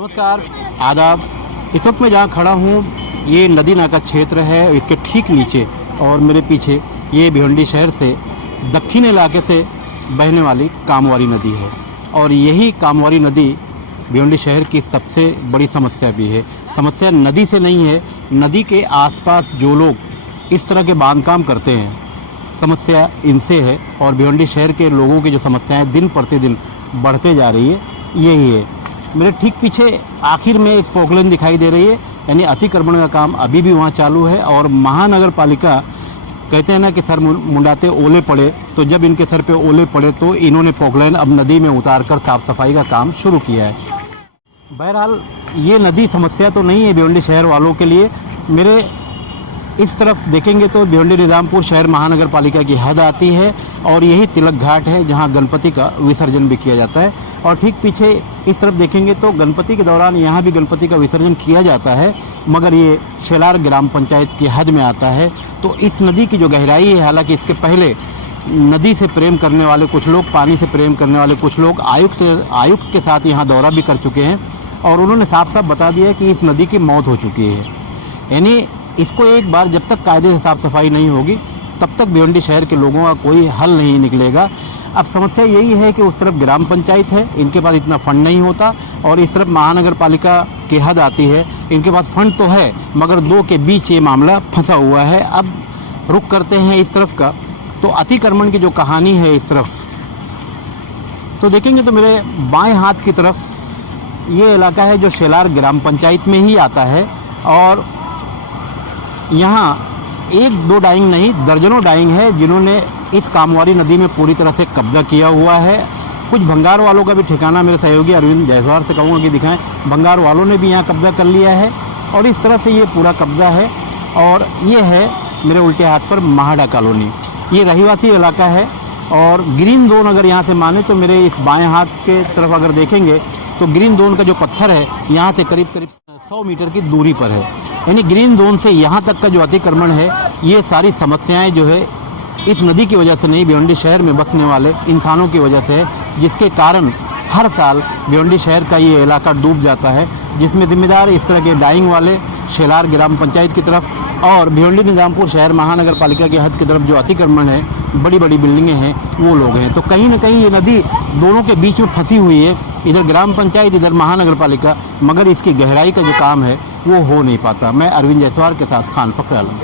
नमस्कार, आदाब। इस वक्त मैं जहाँ खड़ा हूँ ये नदी नाका क्षेत्र है। इसके ठीक नीचे और मेरे पीछे ये भिवंडी शहर से दक्षिण इलाके से बहने वाली कामवारी नदी है और यही कामवारी नदी भिवंडी शहर की सबसे बड़ी समस्या भी है। समस्या नदी से नहीं है, नदी के आसपास जो लोग इस तरह के बांधकाम करते हैं, समस्या इनसे है। और भिवंडी शहर के लोगों की जो समस्याएं दिन प्रतिदिन बढ़ते जा रही है, यही है। मेरे ठीक पीछे आखिर में एक पोकलेन दिखाई दे रही है, यानी अतिक्रमण का काम अभी भी वहाँ चालू है। और महानगर पालिका कहते हैं ना कि सर मुंडाते ओले पड़े, तो जब इनके सर पे ओले पड़े तो इन्होंने पोकलेन अब नदी में उतार कर साफ सफाई का काम शुरू किया है। बहरहाल ये नदी समस्या तो नहीं है भिवंडी शहर वालों के लिए। मेरे इस तरफ देखेंगे तो भिवंडी निजामपुर शहर महानगर पालिका की हद आती है और यही तिलक घाट है जहां गणपति का विसर्जन भी किया जाता है। और ठीक पीछे इस तरफ देखेंगे तो गणपति के दौरान यहां भी गणपति का विसर्जन किया जाता है, मगर ये शेलार ग्राम पंचायत की हद में आता है। तो इस नदी की जो गहराई है, हालांकि इसके पहले नदी से प्रेम करने वाले कुछ लोग, पानी से प्रेम करने वाले कुछ लोग आयुक्त के साथ यहाँ दौरा भी कर चुके हैं और उन्होंने साफ साफ बता दिया कि इस नदी की मौत हो चुकी है। यानी इसको एक बार जब तक कायदे से साफ सफाई नहीं होगी तब तक भिवंडी शहर के लोगों का कोई हल नहीं निकलेगा। अब समस्या यही है कि उस तरफ ग्राम पंचायत है, इनके पास इतना फंड नहीं होता, और इस तरफ महानगर पालिका की हद आती है, इनके पास फंड तो है मगर दो के बीच ये मामला फंसा हुआ है। अब रुख करते हैं इस तरफ का, तो अतिक्रमण की जो कहानी है इस तरफ तो देखेंगे तो मेरे बाएं हाथ की तरफ ये इलाका है जो शेलार ग्राम पंचायत में ही आता है। और यहाँ एक दो डाइंग नहीं, दर्जनों डाइंग है जिन्होंने इस कामवारी नदी में पूरी तरह से कब्जा किया हुआ है। कुछ भंगार वालों का भी ठिकाना मेरे सहयोगी अरविंद जायसवाल से कहूँगा कि दिखाएं, भंगार वालों ने भी यहाँ कब्जा कर लिया है और इस तरह से ये पूरा कब्जा है। और ये है मेरे उल्टे हाथ पर महाड़ा कॉलोनी, ये रहीवासी इलाका है। और ग्रीन जोन अगर यहाँ से माने तो मेरे इस बाएँ हाथ के तरफ अगर देखेंगे तो ग्रीन जोन का जो पत्थर है यहाँ से करीब 100 मीटर की दूरी पर है। यानी ग्रीन जोन से यहाँ तक का जो अतिक्रमण है, ये सारी समस्याएं जो है इस नदी की वजह से नहीं, भिवंडी शहर में बसने वाले इंसानों की वजह से है, जिसके कारण हर साल भिवंडी शहर का ये इलाका डूब जाता है, जिसमें जिम्मेदार इस तरह के डाइंग वाले शेलार ग्राम पंचायत की तरफ और भिवंडी निजामपुर शहर महानगर पालिका की हद की तरफ जो अतिक्रमण है, बड़ी बड़ी बिल्डिंगें हैं, वो लोग हैं। तो कहीं ना कहीं ये नदी दोनों के बीच में फंसी हुई है, इधर ग्राम पंचायत इधर महानगर पालिका, मगर इसकी गहराई का जो काम है वो हो नहीं पाता। मैं अरविंद जायसवाल के साथ खान फखर आलम।